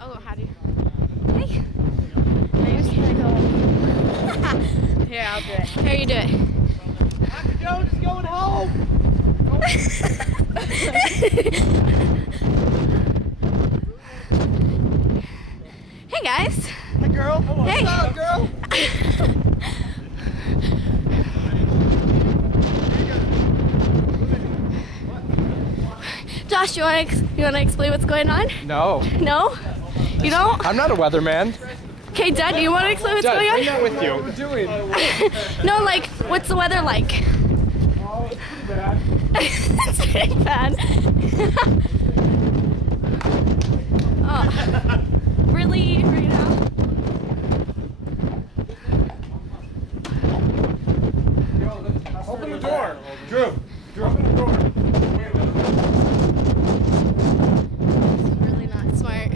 Oh, how do you? Hey. I just gotta go. Here, I'll do it. Here, you do it. Dr. Jones is going home. Hey guys. Hey girl. Hey. What's up, girl? Josh, you wanna explain what's going on? No. No? You don't? I'm not a weatherman. Okay, Dad, do you want to explain what's going on? Bring that with you. What are we doing? No, like, what's the weather like? Oh, it's pretty bad. It's pretty bad. Oh, really? Right now? Open the door. Drew, open the door. It's really not smart.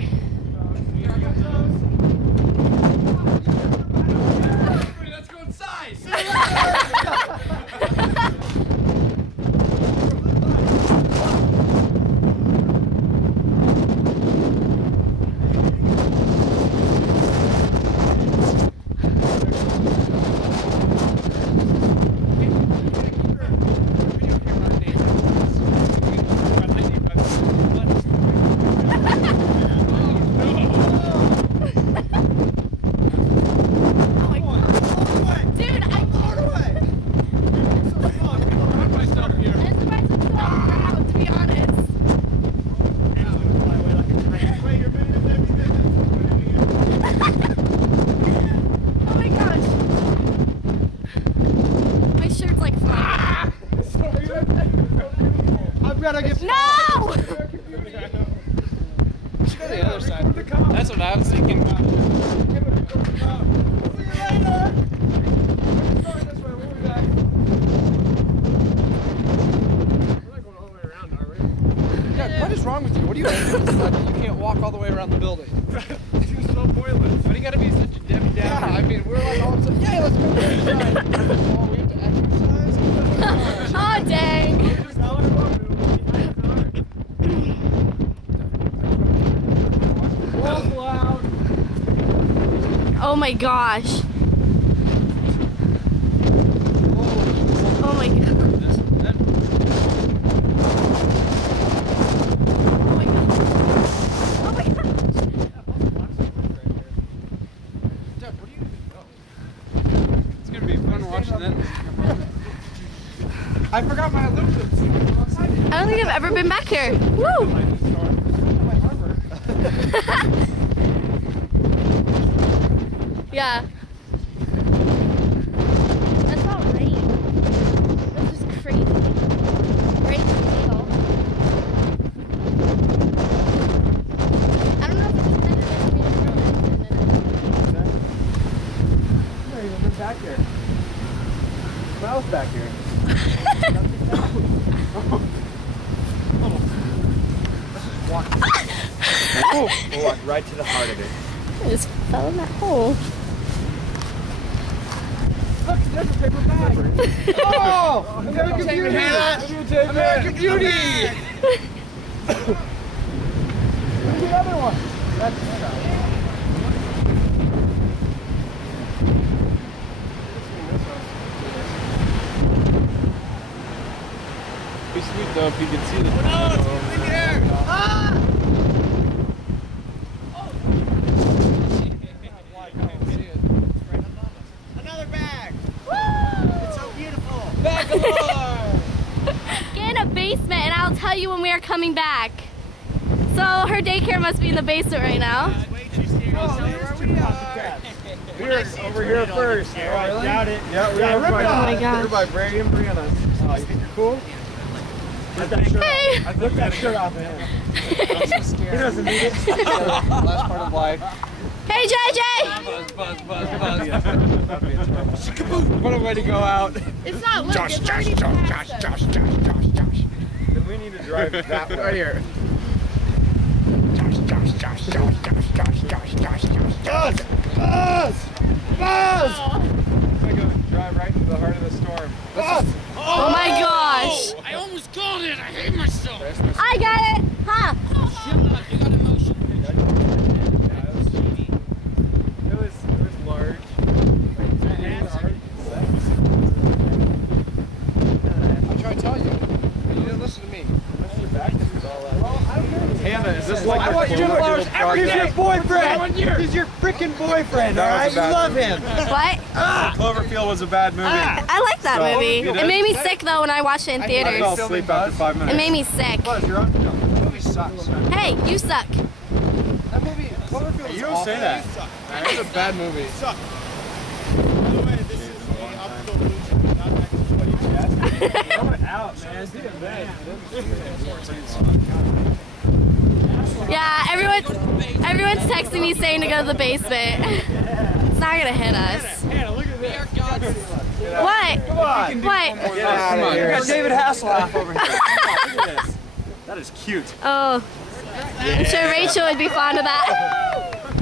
Let's go inside. No! Let's go to the other side. That's what I was thinking. See you later. We're not going all the way around, are we? Yeah, what is wrong with you? What are you doing? You can't walk all the way around the building. You're so pointless. Why do you gotta be such a Debbie Downer? Yeah, I mean, we're like all of a sudden, yeah, let's go to the other side. Oh, we have to exercise? Oh, dang. Oh my gosh. Oh my god. Oh my god. Oh my god. Dad, where do you even go? It's gonna be fun watching that. I forgot my aluminum suit. I don't think I've ever been back here. Woo! Yeah. That's not rain. This is crazy. Rain's illegal. I don't know if it's intended to be intended. I've never even been back here. What else back here? Let's just walk. We'll walk right to the heart of it. I just fell in that hole. Look, there's a paper bag. Oh! American Beauty! American Beauty! Where's the other one? That's the other. Be sweet though if you could see the. Oh no! It's in here! Ah! Get in a basement and I'll tell you when we are coming back. So her daycare must be in the basement right now. We're over here first. I doubt it. Yeah, we're Oh my gosh. We're by Brady and Brianna. Oh, you think you're cool? Get that shirt Hey! off. Look that shirt off of him. He doesn't need it. Last part of life. Hey JJ! Buzz. What a way to go out. It's not Luke, Josh. Then we need to drive that way. Right here. Buzz! I'm gonna go drive right into the heart of the storm. Buzz! Oh my gosh! I almost called it. I hate myself. I got it! Huh? Shut up. You got emotion. Hannah, is this like I want you to flowers every He's day. your boyfriend! 1 year. He's your freaking boyfriend, alright? You love him! What? Cloverfield was a bad movie. I like that movie. You It did? made me sick though when I watched it in I fell theaters. asleep after 5 minutes. It made me sick. Buzz, you're on. The movie sucks. Hey, you suck. That movie, Cloverfield is You don't awful. say that. It's a bad movie. Out, man. Yeah, everyone's texting me saying to go to the basement. It's not gonna hit us. Hannah, look at this. What? Come on. What? Get out of here. We got David Hasselhoff over here. Look at this. That is cute. Oh, I'm sure Rachel would be fond of that.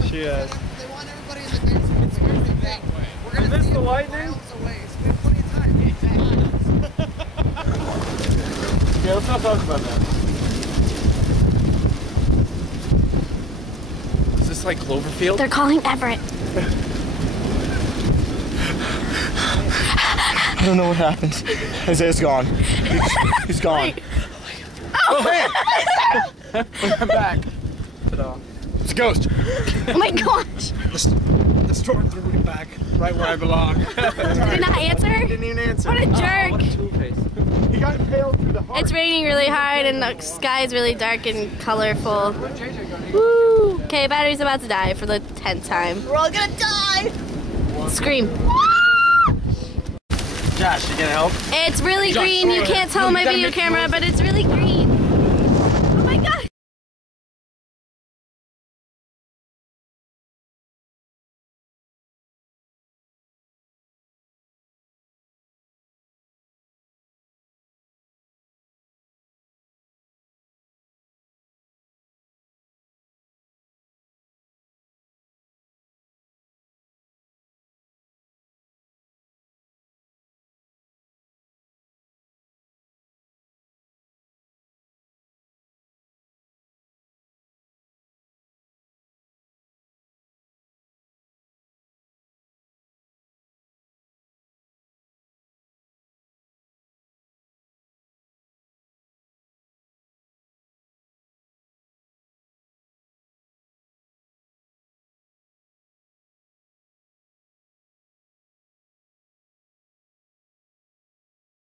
She is. They want everybody in the basement. It's here's the thing. We're gonna Is this see the it lightning? miles away, so we have plenty of time. Yeah, let's not talk about that. Is this like Cloverfield? They're calling Everett. I don't know what happened. Isaiah's gone. He's gone. Wait. Oh man! I'm back. It's a ghost. Oh my gosh. The storm threw me back right where I belong. Did he not answer? Didn't even answer. What a jerk. He got impaled through the heart. It's raining really hard and the sky is really dark and colorful. Woo! Okay, battery's about to die for the 10th time. We're all gonna die! Scream. Josh, you gonna help? It's really green. You can't tell on my video camera, but it's really green.